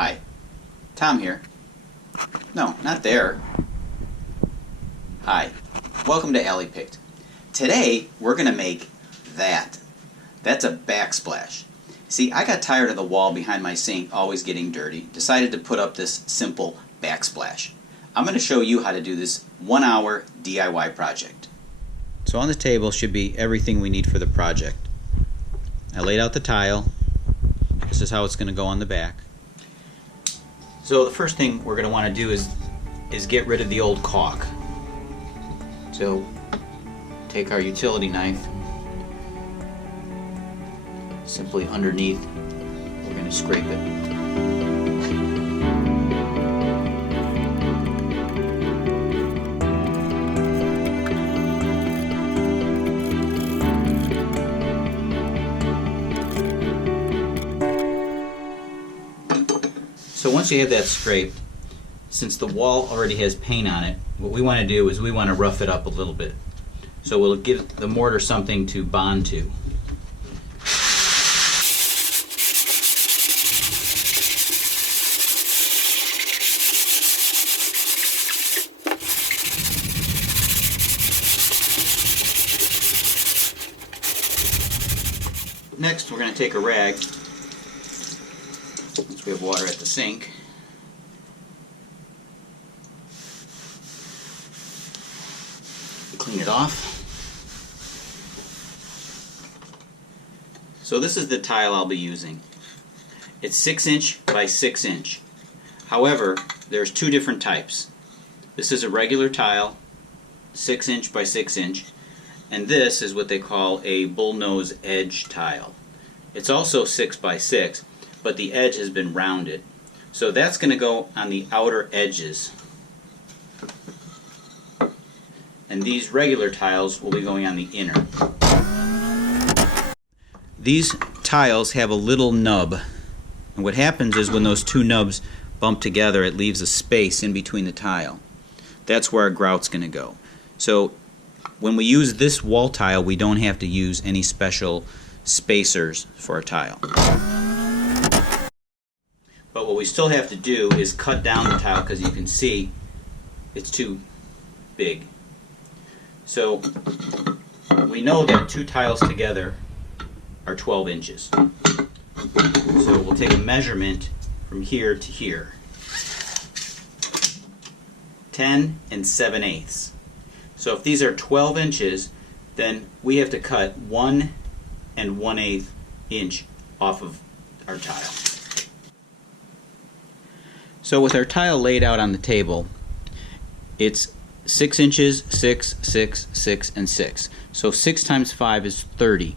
Hi, Tom here. No, not there. Hi, welcome to Alley Picked. Today we're going to make that. That's a backsplash. See, I got tired of the wall behind my sink always getting dirty, decided to put up this simple backsplash. I'm going to show you how to do this 1-hour DIY project. So on the table should be everything we need for the project. I laid out the tile. This is how it's going to go on the back. So the first thing we're going to want to do is get rid of the old caulk. So take our utility knife, simply underneath, we're going to scrape it. So once you have that scraped, since the wall already has paint on it, what we want to do is we want to rough it up a little bit. So we'll give the mortar something to bond to. Next, we're going to take a rag. Since we have water at the sink, clean it off. So this is the tile I'll be using. It's 6" by 6". However, there's two different types. This is a regular tile, 6" by 6", and this is what they call a bullnose edge tile. It's also 6 by 6, but the edge has been rounded. So that's going to go on the outer edges. And these regular tiles will be going on the inner. These tiles have a little nub. And what happens is when those two nubs bump together, it leaves a space in between the tile. That's where our grout's going to go. So when we use this wall tile, we don't have to use any special spacers for a tile. But what we still have to do is cut down the tile, because you can see it's too big. So we know that two tiles together are 12 inches. So we'll take a measurement from here to here. 10 7/8. So if these are 12 inches, then we have to cut 1 1/8 inch off of our tile. So with our tile laid out on the table, it's 6 inches, 6, 6, 6, and 6. So 6 times 5 is 30.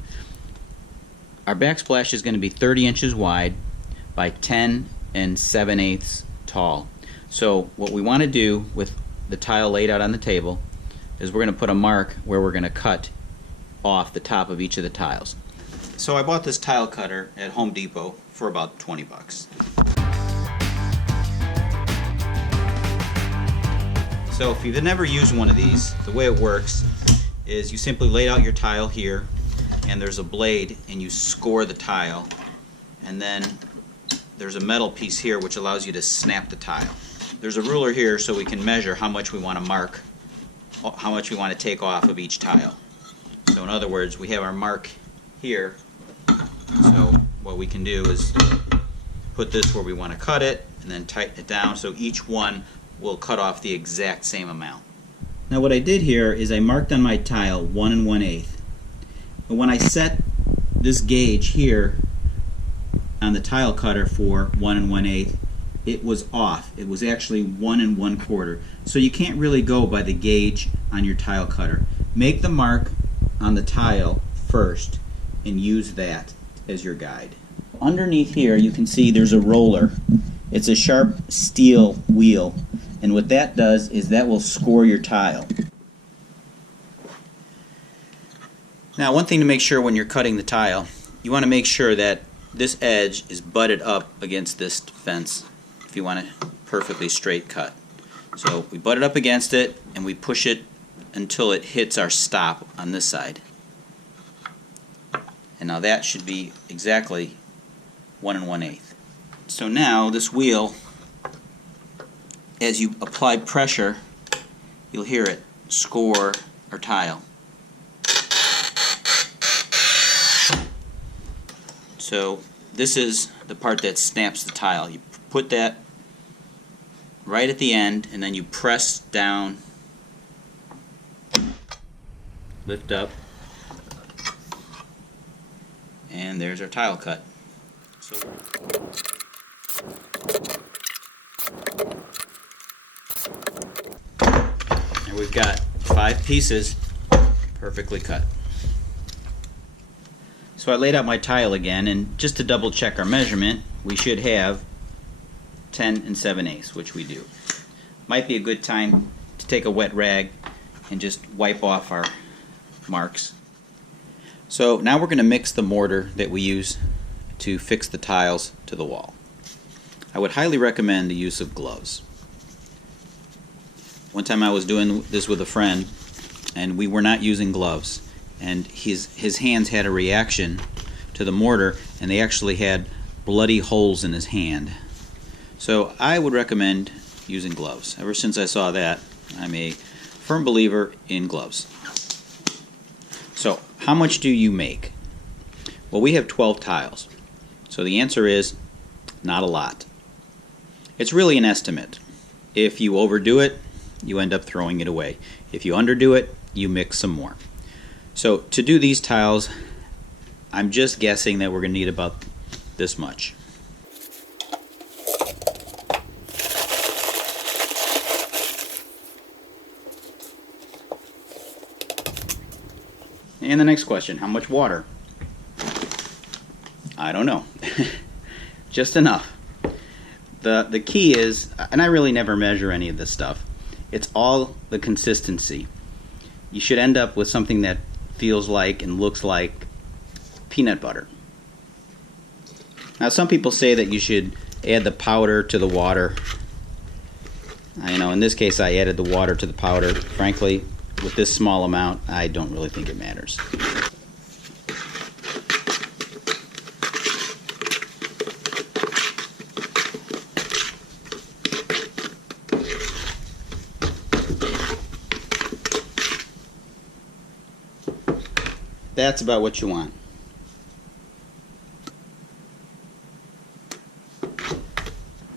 Our backsplash is going to be 30 inches wide by 10 7/8 tall. So what we want to do with the tile laid out on the table is we're going to put a mark where we're going to cut off the top of each of the tiles. So I bought this tile cutter at Home Depot for about 20 bucks. So if you've never used one of these, the way it works is you simply lay out your tile here, and there's a blade, and you score the tile, and then there's a metal piece here which allows you to snap the tile. There's a ruler here so we can measure how much we want to mark, how much we want to take off of each tile. So in other words, we have our mark here, so what we can do is put this where we want to cut it and then tighten it down so each one will cut off the exact same amount. Now what I did here is I marked on my tile 1 1/8. But when I set this gauge here on the tile cutter for 1 1/8, it was off. It was actually 1 1/4. So you can't really go by the gauge on your tile cutter. Make the mark on the tile first and use that as your guide. Underneath here you can see there's a roller. It's a sharp steel wheel, and what that does is that will score your tile. Now one thing to make sure when you're cutting the tile, you want to make sure that this edge is butted up against this fence if you want a perfectly straight cut. So we butt it up against it and we push it until it hits our stop on this side. And now that should be exactly 1 1/8. So now this wheel, as you apply pressure, you'll hear it score our tile. So this is the part that snaps the tile. You put that right at the end and then you press down, lift up, and there's our tile cut. So and we've got 5 pieces perfectly cut. So I laid out my tile again, and just to double check our measurement, we should have 10 7/8, which we do. Might be a good time to take a wet rag and just wipe off our marks. So now we're going to mix the mortar that we use to fix the tiles to the wall. I would highly recommend the use of gloves. One time I was doing this with a friend and we were not using gloves, and his hands had a reaction to the mortar and they actually had bloody holes in his hand. So I would recommend using gloves. Ever since I saw that, I'm a firm believer in gloves. So how much do you make? Well, we have 12 tiles. So the answer is not a lot. It's really an estimate. If you overdo it, you end up throwing it away. If you underdo it, you mix some more. So to do these tiles, I'm just guessing that we're going to need about this much. And the next question, how much water? I don't know. Just enough. The key is, and I really never measure any of this stuff, it's all the consistency. You should end up with something that feels like and looks like peanut butter. Now some people say that you should add the powder to the water. In this case I added the water to the powder. Frankly, with this small amount, I don't really think it matters. That's about what you want.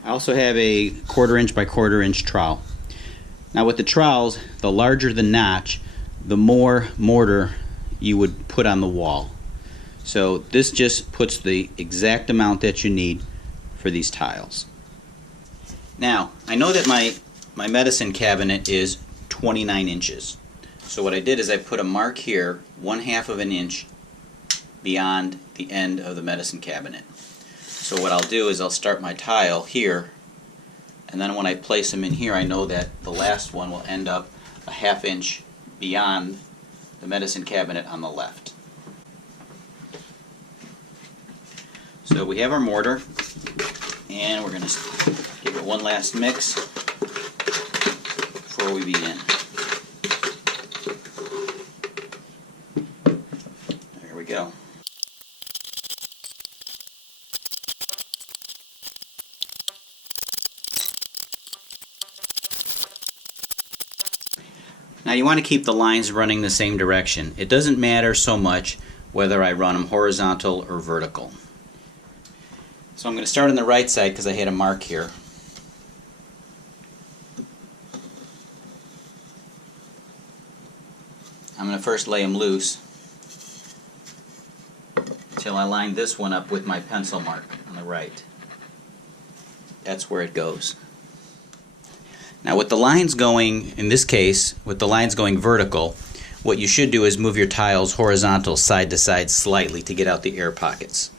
I also have a 1/4 inch by 1/4 inch trowel. Now with the trowels, the larger the notch, the more mortar you would put on the wall. So this just puts the exact amount that you need for these tiles. Now, I know that my medicine cabinet is 29 inches. So what I did is I put a mark here 1/2 of an inch beyond the end of the medicine cabinet. So what I'll do is I'll start my tile here, and then when I place them in here, I know that the last one will end up 1/2 inch beyond the medicine cabinet on the left. So we have our mortar, and we're going to give it one last mix before we begin. There we go. Now you want to keep the lines running the same direction. It doesn't matter so much whether I run them horizontal or vertical. So I'm going to start on the right side because I had a mark here. I'm going to first lay them loose until I line this one up with my pencil mark on the right. That's where it goes. Now with the lines going, in this case, with the lines going vertical, what you should do is move your tiles horizontal side to side slightly to get out the air pockets.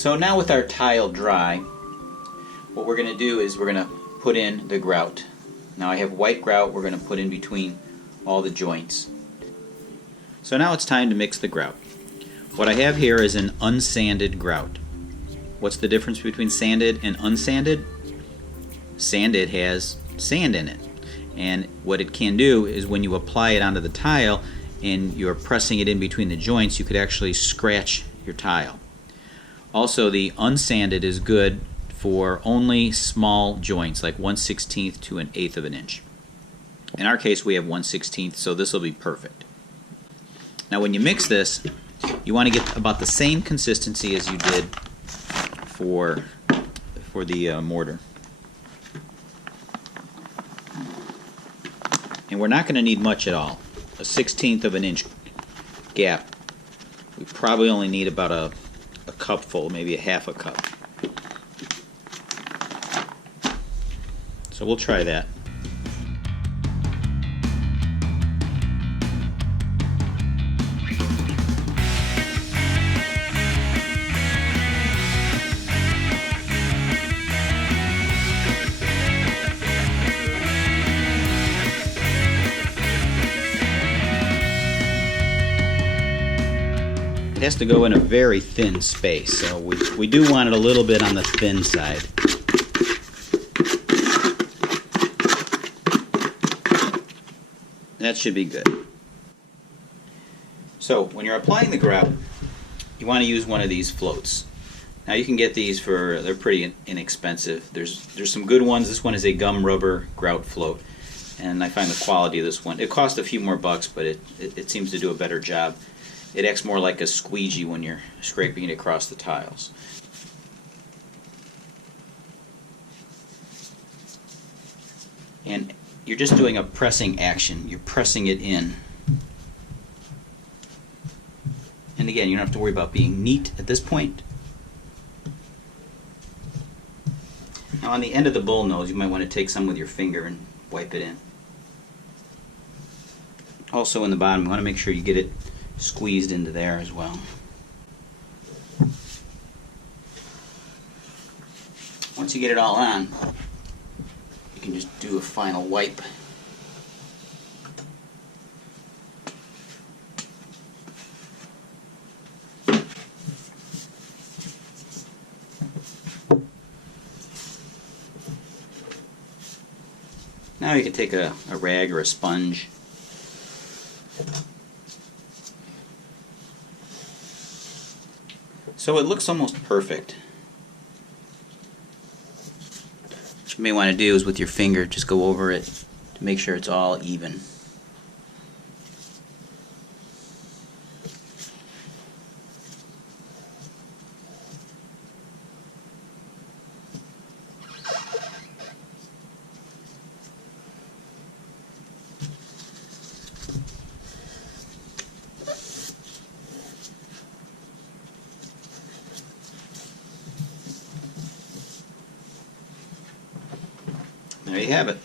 So now with our tile dry, what we're going to do is we're going to put in the grout. Now I have white grout we're going to put in between all the joints. So now it's time to mix the grout. What I have here is an unsanded grout. What's the difference between sanded and unsanded? Sanded has sand in it. And what it can do is when you apply it onto the tile and you're pressing it in between the joints, you could actually scratch your tile. Also, the unsanded is good for only small joints, like 1/16 to 1/8 of an inch. In our case, we have 1/16, so this will be perfect. Now, when you mix this, you want to get about the same consistency as you did for the mortar. And we're not going to need much at all. A 1/16 of an inch gap. We probably only need about a cupful, maybe a half a cup. So we'll try that. It has to go in a very thin space, so we do want it a little bit on the thin side. That should be good. So when you're applying the grout, you want to use one of these floats. Now you can get these they're pretty inexpensive. There's some good ones. This one is a gum rubber grout float, and I find the quality of this one, it costs a few more bucks, but it seems to do a better job. It acts more like a squeegee when you're scraping it across the tiles. And you're just doing a pressing action. You're pressing it in. And again, you don't have to worry about being neat at this point. Now on the end of the bull nose, you might want to take some with your finger and wipe it in. Also in the bottom, you want to make sure you get it squeezed into there as well. Once you get it all on, you can just do a final wipe. Now you can take a rag or a sponge. So it looks almost perfect. What you may want to do is with your finger just go over it to make sure it's all even. There you have it.